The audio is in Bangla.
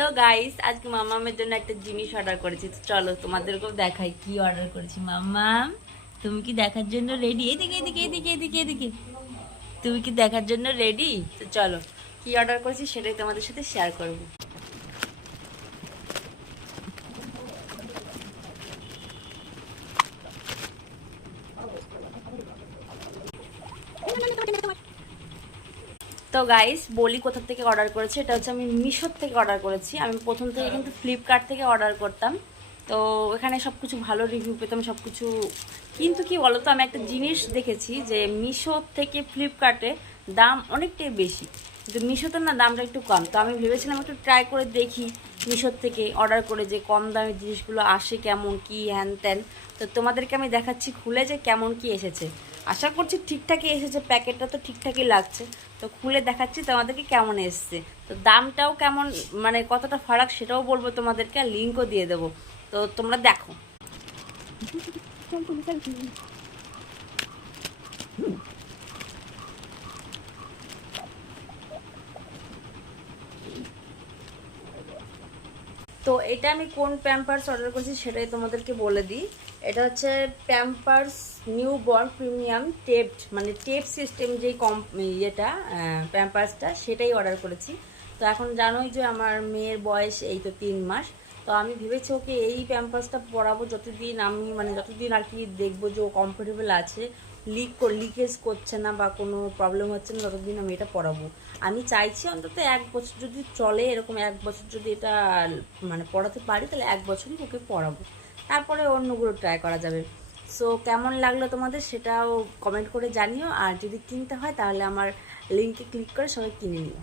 তো গাইস আজকে মামামের জন্য একটা জিনিস অর্ডার করেছি, তো চলো তোমাদেরকেও দেখাই কি অর্ডার করেছি। মামাম, তুমি কি দেখার জন্য রেডি? এদিকে এদিকে এদিকে এদিকে এদিকে, তুমি কি দেখার জন্য রেডি? তো চলো কি অর্ডার করেছি সেটাই তোমাদের সাথে শেয়ার করবো। তো গাইস বলি কোথা থেকে অর্ডার করেছি। এটা হচ্ছে আমি মিশোর থেকে অর্ডার করেছি। আমি প্রথম থেকে কিন্তু ফ্লিপকার্ট থেকে অর্ডার করতাম, তো এখানে সব কিছু ভালো রিভিউ পেতাম সব কিছু। কিন্তু কি বলতো, আমি একটা জিনিস দেখেছি যে মিশো থেকে ফ্লিপকার্টে দাম অনেকটাই বেশি, কিন্তু মিশোতে না দামটা একটু কম। তো আমি ভেবেছিলাম একটু ট্রাই করে দেখি মিশোর থেকে অর্ডার করে যে কম দামের জিনিসগুলো আসে কেমন কি হ্যান ত্যান। তো তোমাদেরকে আমি দেখাচ্ছি খুলে যে কেমন কি এসেছে। আশা করছি ঠিকঠাকই এসেছে, প্যাকেটটা তো ঠিকঠাকই লাগছে। তো খুলে দেখাচ্ছি তোমাদেরকে কেমন এসছে, তো দামটাও কেমন মানে কতটা ফারাক সেটাও বলবো তোমাদেরকে, আর লিঙ্কও দিয়ে দেবো। তো তোমরা দেখো। তো এটা আমি কোন প্যাম্পার্স অর্ডার করেছি সেটাই তোমাদেরকে বলে দিই। এটা হচ্ছে Pampers new born premium tapped, মানে টেপ সিস্টেম যেই ইয়েটা প্যাম্পার্সটা সেটাই অর্ডার করেছি। তো এখন জানোই যে আমার মেয়ের বয়স এই তো 3 মাস। তো আমি ভেবেছি ওকে এই প্যাম্পার্সটা পরাবো যতদিন আমি মানে যতদিন আর কি দেখবো যে ও কমফোর্টেবল আছে, লিকেজ করছে না বা কোনো প্রবলেম হচ্ছে না, ততদিন আমি এটা পরাবো। আমি চাইছি অন্তত 1 বছর যদি চলে, এরকম 1 বছর যদি এটা মানে পড়াতে পারি তাহলে 1 বছরই ওকে পড়াবো, তারপরে অন্যগুলো ট্রাই করা যাবে। সো কেমন লাগলো তোমাদের সেটাও কমেন্ট করে জানিও, আর যদি কিনতে হয় তাহলে আমার লিঙ্কে ক্লিক করে সবাই কিনে নিও।